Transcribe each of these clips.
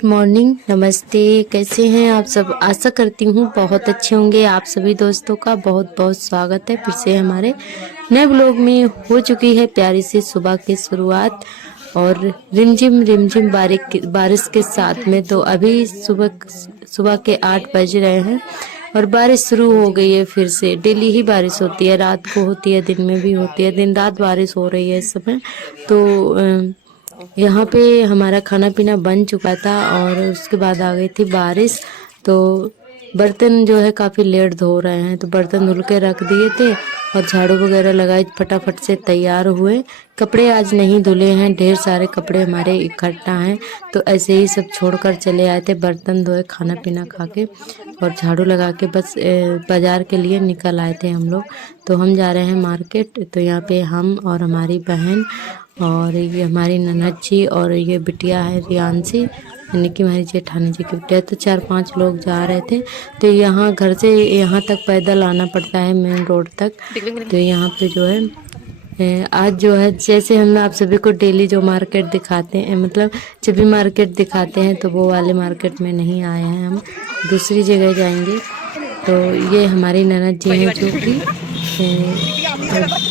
Good morning, नमस्ते। कैसे हैं आप सब? आशा करती हूँ बहुत अच्छे होंगे। आप सभी दोस्तों का बहुत बहुत स्वागत है फिर से हमारे नए ब्लॉग में। हो चुकी है प्यारी सी सुबह की शुरुआत और रिमझिम बारिश के साथ में। तो अभी सुबह के 8 बज रहे हैं और बारिश शुरू हो गई है फिर से। डेली ही बारिश होती है, रात को होती है, दिन में भी होती है, दिन रात बारिश हो रही है इस समय। तो यहाँ पे हमारा खाना पीना बन चुका था और उसके बाद आ गई थी बारिश। तो बर्तन जो है काफ़ी लेट धो रहे हैं, तो बर्तन धुल के रख दिए थे और झाड़ू वगैरह लगाई, फटाफट से तैयार हुए। कपड़े आज नहीं धुले हैं, ढेर सारे कपड़े हमारे इकट्ठा हैं, तो ऐसे ही सब छोड़कर चले आए थे। बर्तन धोए, खाना पीना खा के और झाड़ू लगा के बस बाज़ार के लिए निकल आए थे हम लोग। तो हम जा रहे हैं मार्केट। तो यहाँ पे हम और हमारी बहन और ये हमारी ननद जी और ये बिटिया है रियांशी, यानी कि हमारी जेठानी जी की बिटिया। तो 4-5 लोग जा रहे थे। तो यहाँ घर से यहाँ तक पैदल आना पड़ता है, मेन रोड तक। तो यहाँ पे जो है आज जो है, जैसे हम आप सभी को डेली जो मार्केट दिखाते हैं, मतलब जब भी मार्केट दिखाते हैं तो वो वाले मार्केट में नहीं आए हैं, हम दूसरी जगह जाएंगे। तो ये हमारी ननद जी हैं जो कि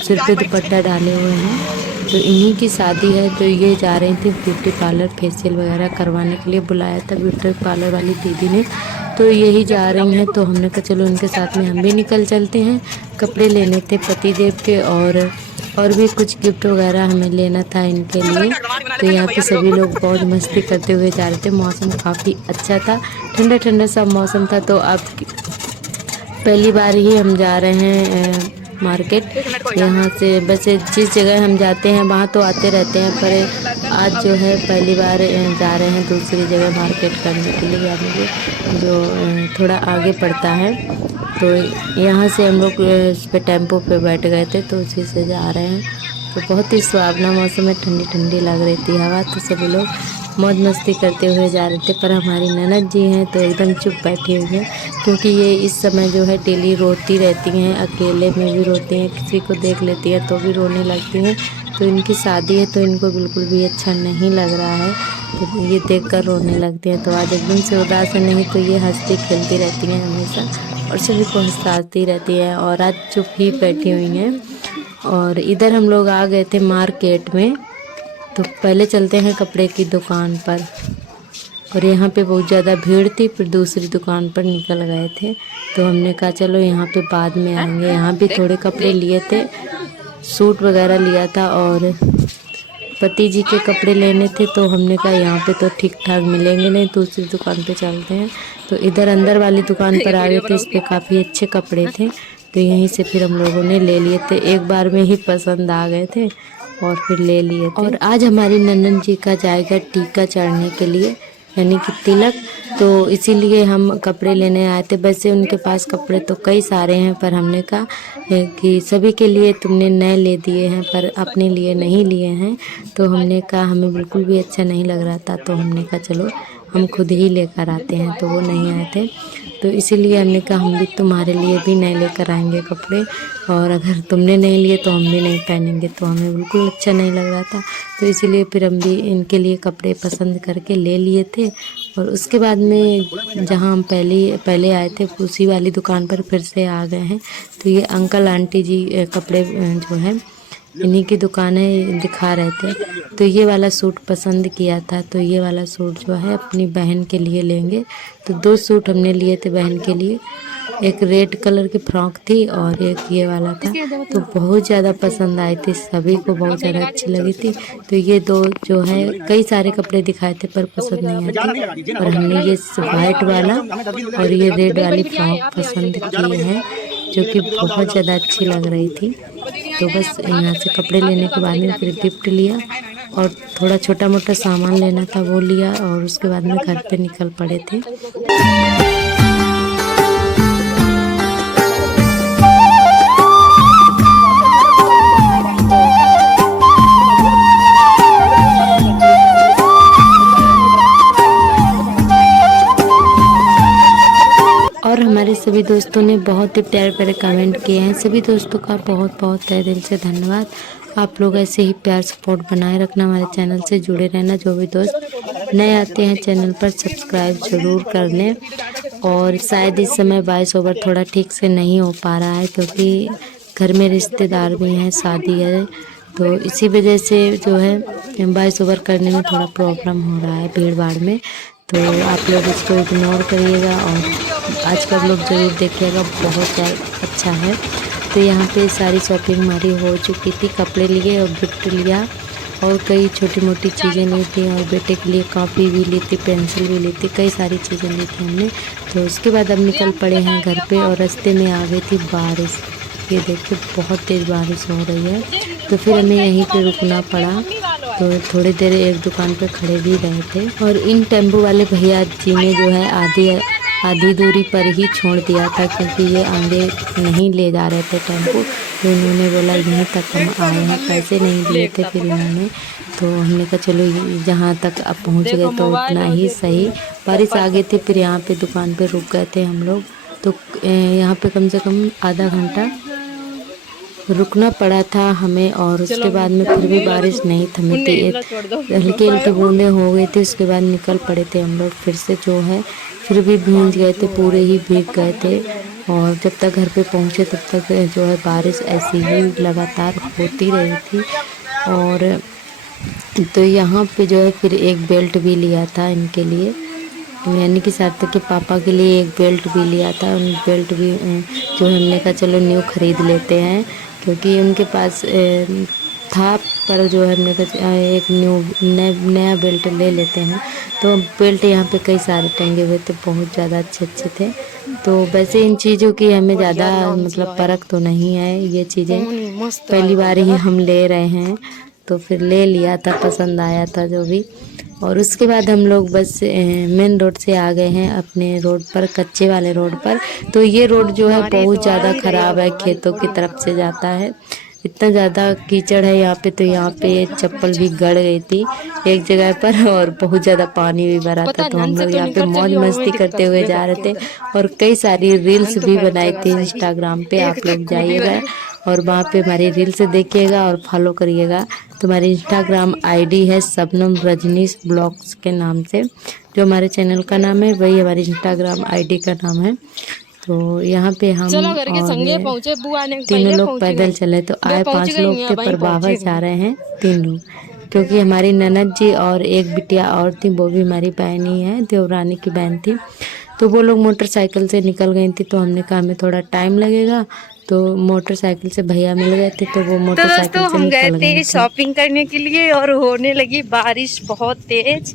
सिर पे दुपट्टा डाले हुए हैं, तो इन्हीं की शादी है। तो ये जा रही थी ब्यूटी पार्लर, फेशियल वगैरह करवाने के लिए बुलाया था ब्यूटी पार्लर वाली दीदी ने। तो यही जा रही हैं, तो हमने कहा चलो उनके साथ में हम भी निकल चलते हैं। कपड़े लेने थे पति देव के और भी कुछ गिफ्ट वगैरह हमें लेना था इनके लिए। तो यहाँ पे सभी लोग बहुत मस्ती करते हुए जा रहे थे। मौसम काफ़ी अच्छा था, ठंडा ठंडा सा मौसम था। तो अब पहली बार ही हम जा रहे हैं मार्केट। यहाँ से वैसे जिस जगह हम जाते हैं वहाँ तो आते रहते हैं, पर आज जो है पहली बार जा रहे हैं दूसरी जगह मार्केट करने के लिए, यानी कि जो थोड़ा आगे पड़ता है। तो यहाँ से हम लोग इस पे टेम्पो पे बैठ गए थे, तो उसी से जा रहे हैं। तो बहुत ही सुहावना मौसम है, ठंडी ठंडी लग रही थी हवा। तो सभी लोग मौज मस्ती करते हुए जा रहे थे। पर हमारी ननद जी हैं तो एकदम चुप बैठी हुई हैं, क्योंकि ये इस समय जो है डेली रोती रहती हैं, अकेले में भी रोती हैं, किसी को देख लेती हैं तो भी रोने लगती हैं। तो इनकी शादी है तो इनको बिल्कुल भी अच्छा नहीं लग रहा है, तो ये देखकर रोने लगती हैं। तो आज एकदम से उदास है, नहीं तो ये हंसती खेलती रहती हैं हमेशा और सभी को हंसाती रहती हैं, और आज चुप ही बैठी हुई हैं। और इधर हम लोग आ गए थे मार्केट में। तो पहले चलते हैं कपड़े की दुकान पर, और यहाँ पे बहुत ज़्यादा भीड़ थी, फिर दूसरी दुकान पर निकल गए थे। तो हमने कहा चलो यहाँ पे बाद में आएंगे। यहाँ भी थोड़े कपड़े लिए थे, सूट वगैरह लिया था और पति जी के कपड़े लेने थे। तो हमने कहा यहाँ पे तो ठीक ठाक मिलेंगे नहीं, दूसरी दुकान पे चलते हैं। तो इधर अंदर वाली दुकान पर आ गए थे, इस पर काफ़ी अच्छे कपड़े थे, तो यहीं से फिर हम लोगों ने ले लिए थे। एक बार में ही पसंद आ गए थे और फिर ले लिए थे। और आज हमारी ननद जी का जाएगा टीका चढ़ने के लिए, यानी कि तिलक, तो इसीलिए हम कपड़े लेने आए थे। वैसे उनके पास कपड़े तो कई सारे हैं, पर हमने कहा कि सभी के लिए तुमने नए ले दिए हैं पर अपने लिए नहीं लिए हैं। तो हमने कहा हमें बिल्कुल भी अच्छा नहीं लग रहा था, तो हमने कहा चलो हम खुद ही लेकर आते हैं। तो वो नहीं आए थे, तो इसीलिए हमने कहा हम भी तुम्हारे लिए भी नए लेकर आएंगे कपड़े, और अगर तुमने नहीं लिए तो हम भी नहीं पहनेंगे। तो हमें बिल्कुल अच्छा नहीं लग रहा था, तो इसीलिए फिर हम भी इनके लिए कपड़े पसंद करके ले लिए थे। और उसके बाद में जहाँ हम पहले आए थे उसी वाली दुकान पर फिर से आ गए हैं। तो ये अंकल आंटी जी कपड़े जो है इन्हीं की दुकान है, दिखा रहे थे। तो ये वाला सूट पसंद किया था, तो ये वाला सूट जो है अपनी बहन के लिए लेंगे। तो 2 सूट हमने लिए थे बहन के लिए, एक रेड कलर की फ्रॉक थी और एक ये वाला था। तो बहुत ज़्यादा पसंद आई थी, सभी को बहुत ज़्यादा अच्छी लगी थी। तो ये 2 जो है, कई सारे कपड़े दिखाए थे पर पसंद नहीं आते, और हमने ये वाइट वाला और ये रेड वाली फ्रॉक पसंद की है, जो कि बहुत ज़्यादा अच्छी लग रही थी। तो बस यहाँ से कपड़े लेने के बाद में फिर गिफ्ट लिया और थोड़ा छोटा मोटा सामान लेना था वो लिया, और उसके बाद में घर पे निकल पड़े थे। और हमारे सभी दोस्तों ने बहुत ही प्यारे प्यारे कमेंट किए हैं। सभी दोस्तों का बहुत बहुत तहे दिल से धन्यवाद। आप लोग ऐसे ही प्यार सपोर्ट बनाए रखना, हमारे चैनल से जुड़े रहना। जो भी दोस्त नए आते हैं चैनल पर सब्सक्राइब जरूर कर लें। और शायद इस समय वॉइस ओवर थोड़ा ठीक से नहीं हो पा रहा है क्योंकि घर में रिश्तेदार भी हैं, शादी है, तो इसी वजह से जो है वॉइस ओवर करने में थोड़ा प्रॉब्लम हो रहा है भीड़ भाड़ में। तो आप लोग इसको इग्नोर करिएगा और आज का व्लॉग ज़रूर देखिएगा, बहुत अच्छा है। तो यहाँ पे सारी शॉपिंग हमारी हो चुकी थी, कपड़े लिए और गिफ्ट लिया और कई छोटी मोटी चीज़ें ली थी और बेटे के लिए कॉपी भी ली थी, पेंसिल भी ली थी, कई सारी चीज़ें ली थी हमने। तो उसके बाद अब निकल पड़े हैं घर पे और रास्ते में आ गई थी बारिश। ये देखिए बहुत तेज़ बारिश हो रही है, तो फिर हमें यहीं पे रुकना पड़ा। तो थोड़ी देर एक दुकान पे खड़े भी रहे थे और इन टेम्पो वाले भैया जी ने जो है आधी दूरी पर ही छोड़ दिया था क्योंकि ये आगे नहीं ले जा रहे थे टेम्पो। तो इन्होंने बोला यहीं तक हम आए हैं, पैसे नहीं दिए थे फिर इन्होंने। तो हमने कहा चलो जहाँ तक अब पहुँच गए तो उतना ही सही। बारिश आ गई थी, फिर यहाँ पे दुकान पे रुक गए थे हम लोग। तो यहाँ पे कम से कम आधा घंटा रुकना पड़ा था हमें और उसके बाद में फिर भी बारिश नहीं थमी थी, हल्की हल्की बूंदें हो गई थी। उसके बाद निकल पड़े थे हम लोग फिर से जो है, फिर भी भीग गए थे, पूरे ही भीग गए थे। और जब तक घर पे पहुँचे तब तक जो है बारिश ऐसी ही लगातार होती रही थी। और तो यहाँ पे जो है फिर एक बेल्ट भी लिया था इनके लिए, यानी कि सार्थक के पापा के लिए एक बेल्ट भी लिया था। उन बेल्ट भी जो हमने कहा चलो न्यू ख़रीद लेते हैं क्योंकि उनके पास था, पर जो है हमने कहा एक नया बेल्ट ले लेते हैं। तो बेल्ट यहाँ पे कई सारे टंगे हुए थे, बहुत ज़्यादा अच्छे अच्छे थे। तो वैसे इन चीज़ों की हमें ज़्यादा मतलब परख तो नहीं है, ये चीज़ें पहली बार ही हम ले रहे हैं तो फिर ले लिया था, पसंद आया था जो भी। और उसके बाद हम लोग बस मेन रोड से आ गए हैं अपने रोड पर, कच्चे वाले रोड पर। तो ये रोड जो है बहुत ज़्यादा ख़राब है, खेतों की तरफ से जाता है, इतना ज़्यादा कीचड़ है यहाँ पे। तो यहाँ पे चप्पल भी गड़ गई थी एक जगह पर और बहुत ज़्यादा पानी भी भरा था। तो हम लोग यहाँ पे मौज मस्ती करते हुए जा रहे थे और कई सारी रील्स भी बनाई थी इंस्टाग्राम पे, आप लोग जाइएगा और वहाँ पे हमारी रील्स देखिएगा और फॉलो करिएगा। तो हमारी इंस्टाग्राम आईडी है शबनम रजनीश ब्लॉग्स के नाम से, जो हमारे चैनल का नाम है वही हमारी इंस्टाग्राम आईडी का नाम है। तो यहाँ पे हम और तीनों लोग पैदल चले, तो आए 5 लोग थे पर वापस जा रहे हैं 3 लोग, क्योंकि हमारी ननद जी और एक बिटिया और थी, वो भी हमारी बहन ही है, देवरानी की बहन थी। तो वो लोग मोटरसाइकिल से निकल गई थी, तो हमने कहा हमें थोड़ा टाइम लगेगा, तो मोटरसाइकिल से भैया मिल गए थे तो वो मोटरसाइकिल से हम गए निकल थे शॉपिंग करने के लिए और होने लगी बारिश बहुत तेज।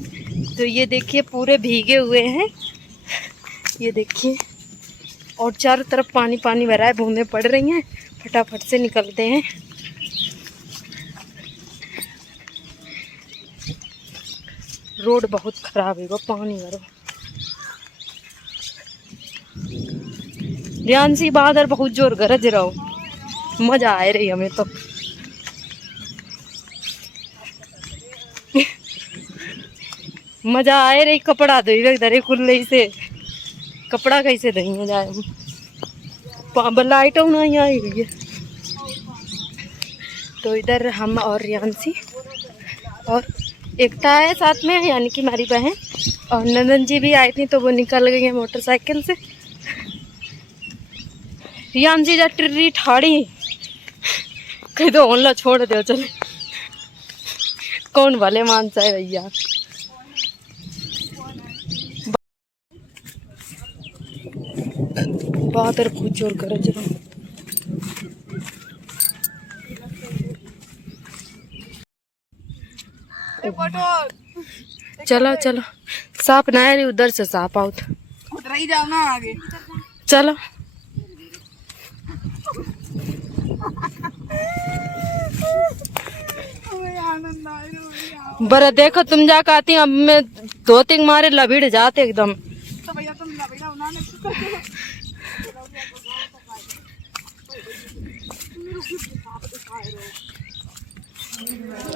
तो ये देखिए पूरे भीगे हुए हैं, ये देखिए, और चारों तरफ पानी पानी भरा है, बूंदें पड़ रही हैं। फटाफट से निकलते हैं। रोड बहुत खराब है, वो पानी भरो। ध्यान से बादल बहुत जोर गरज रहा हो, मजा आ रही हमें तो। मजा आ रही, कपड़ा धोई धरे खुले से, कपड़ा कैसे धोई जाए, लाइट नहीं आई हुई है। तो इधर हम और रियांसी और एकता है साथ में, यानी कि हमारी बहन, और नंदन जी भी आई थी तो वो निकल गई है मोटरसाइकिल से। रियांसी जा टिर्री ठाड़ी कहीं तो ओनला छोड़ दो, चले कौन भले मानसा है भैया। बादल बहुत जोर गरज रहा। चलो चलो, सांप ना है, उधर से सांप आउट, उधर ही जाओ ना आगे, चलो। बरा देखो तुम जा आती, अब मैं 2-3 मारे लभीड़ जाते एकदम। तो भैया तुम लभीड़ा उन्होंने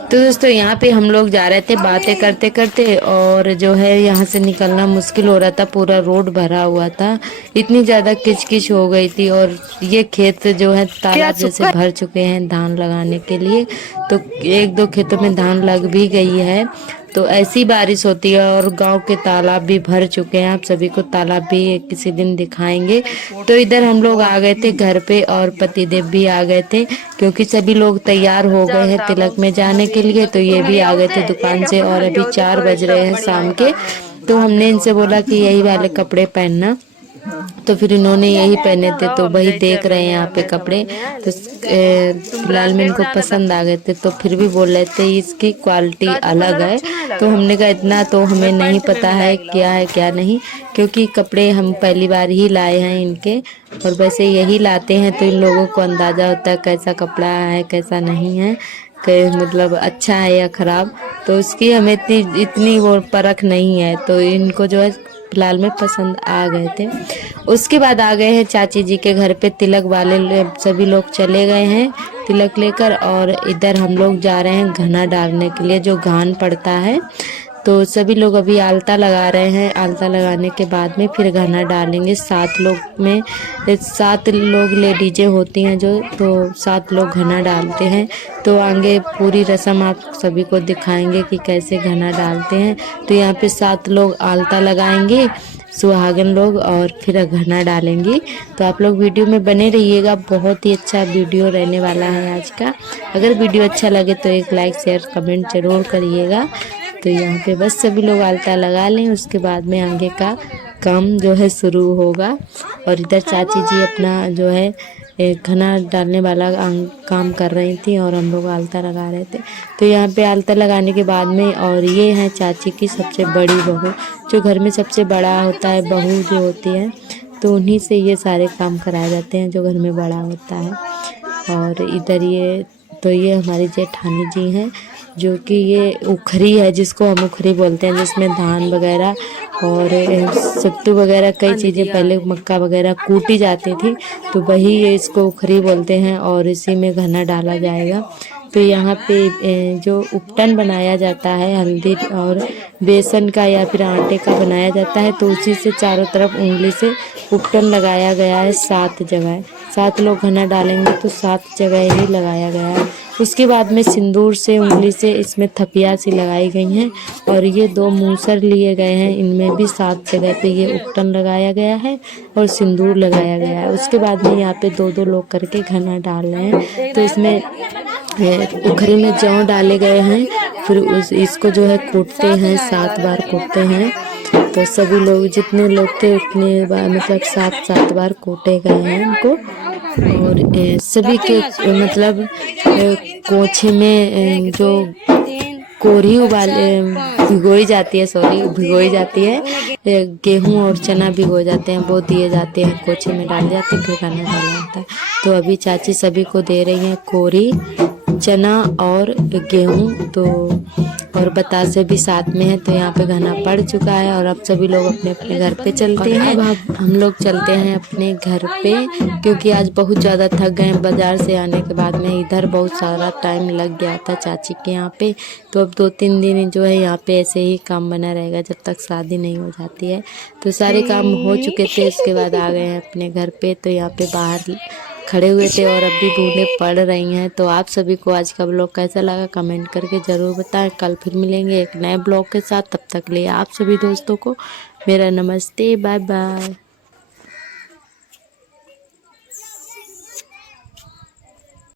तो दोस्तों यहाँ पे हम लोग जा रहे थे बातें करते करते, और जो है यहाँ से निकलना मुश्किल हो रहा था, पूरा रोड भरा हुआ था, इतनी ज़्यादा किचकिच हो गई थी। और ये खेत जो है तालाब जैसे भर चुके हैं धान लगाने के लिए, तो एक दो खेतों में धान लग भी गई है। तो ऐसी बारिश होती है और गांव के तालाब भी भर चुके हैं। आप सभी को तालाब भी किसी दिन दिखाएंगे। तो इधर हम लोग आ गए थे घर पे और पतिदेव भी आ गए थे, क्योंकि सभी लोग तैयार हो गए हैं तिलक में जाने के लिए। तो ये भी आ गए थे दुकान से और अभी 4 बज रहे हैं शाम के। तो हमने इनसे बोला कि यही वाले कपड़े पहनना, तो फिर इन्होंने यही पहने थे। तो वही देख रहे हैं यहाँ पे कपड़े। तो फिलहाल में इनको पसंद आ गए थे, तो फिर भी बोल रहे थे इसकी क्वालिटी अलग है। तो हमने कहा इतना तो हमें नहीं पता है क्या नहीं, क्योंकि कपड़े हम पहली बार ही लाए हैं इनके। और वैसे यही लाते हैं तो इन लोगों को अंदाजा होता है कैसा कपड़ा है कैसा नहीं है, मतलब अच्छा है या खराब। तो उसकी हमें इतनी वो परख नहीं है। तो इनको जो है फिलहाल में पसंद आ गए थे। उसके बाद आ गए हैं चाची जी के घर पे तिलक वाले सभी लोग चले गए हैं तिलक लेकर। और इधर हम लोग जा रहे हैं घना डालने के लिए, जो घान पड़ता है। तो सभी लोग अभी आलता लगा रहे हैं। आलता लगाने के बाद में फिर घना डालेंगे। 7 लोग में 7 लोग लेडीजें होती हैं जो, तो 7 लोग घना डालते हैं। तो आगे पूरी रस्म आप सभी को दिखाएंगे कि कैसे घना डालते हैं। तो यहाँ पे 7 लोग आलता लगाएंगे सुहागन लोग, और फिर घना डालेंगी। तो आप लोग वीडियो में बने रहिएगा, बहुत ही अच्छा वीडियो रहने वाला है आज का। अगर वीडियो अच्छा लगे तो एक लाइक शेयर कमेंट जरूर करिएगा। तो यहाँ पे बस सभी लोग आलता लगा लें, उसके बाद में आगे का काम जो है शुरू होगा। और इधर चाची जी अपना जो है घना डालने वाला काम कर रही थी और हम लोग आलता लगा रहे थे। तो यहाँ पे आलता लगाने के बाद में, और ये है चाची की सबसे बड़ी बहू, जो घर में सबसे बड़ा होता है बहू जो होती है, तो उन्हीं से ये सारे काम कराए जाते हैं जो घर में बड़ा होता है। और इधर ये हमारी जेठानी जी हैं, जो कि ये उखरी है जिसको हम उखरी बोलते हैं, जिसमें धान वगैरह और सत्तू वगैरह कई चीज़ें पहले मक्का वगैरह कूटी जाती थी, तो वही ये इसको उखरी बोलते हैं। और इसी में घना डाला जाएगा। तो यहाँ पे जो उपटन बनाया जाता है हल्दी और बेसन का या फिर आटे का बनाया जाता है, तो उसी से चारों तरफ उंगली से उपटन लगाया गया है 7 जगह। 7 लोग घना डालेंगे तो 7 जगह ही लगाया गया है। उसके बाद में सिंदूर से उंगली से इसमें थपिया सी लगाई गई हैं। और ये 2 मूसर लिए गए हैं, इनमें भी 7 जगह पे ये उपटन लगाया गया है और सिंदूर लगाया गया है। उसके बाद में यहाँ पे 2-2 लोग करके घना डाल रहे हैं। तो इसमें उखरी में जौ डाले गए हैं, फिर इसको जो है कूटते हैं, 7 बार कूटते हैं। तो सभी लोग जितने लोग थे उतने बार मतलब 7 बार कूटे गए हैं उनको। और सभी के मतलब कोछे में जो कोरी भिगोई जाती है, गेहूं और चना भिगोए जाते हैं, वो दिए जाते हैं, कोछे में डाले जाते हैं, फिर खाना डाला जाता है। तो अभी चाची सभी को दे रही हैं कोरी, चना और गेहूं, तो और बतासे भी साथ में है। तो यहाँ पे घना पड़ चुका है और अब सभी लोग अपने अपने घर पे चलते हैं। अब हम लोग चलते हैं अपने घर पे, क्योंकि आज बहुत ज़्यादा थक गए हैं। बाजार से आने के बाद में इधर बहुत सारा टाइम लग गया था चाची के यहाँ पे। तो अब 2-3 दिन जो है यहाँ पे ऐसे ही काम बना रहेगा जब तक शादी नहीं हो जाती है। तो सारे काम हो चुके थे, उसके बाद आ गए हैं अपने घर पे। तो यहाँ पे बाहर खड़े हुए थे और अभी बूंदें पड़ रही हैं। तो आप सभी को आज का ब्लॉग कैसा लगा कमेंट करके ज़रूर बताएं। कल फिर मिलेंगे एक नए ब्लॉग के साथ, तब तक लिए आप सभी दोस्तों को मेरा नमस्ते, बाय बाय।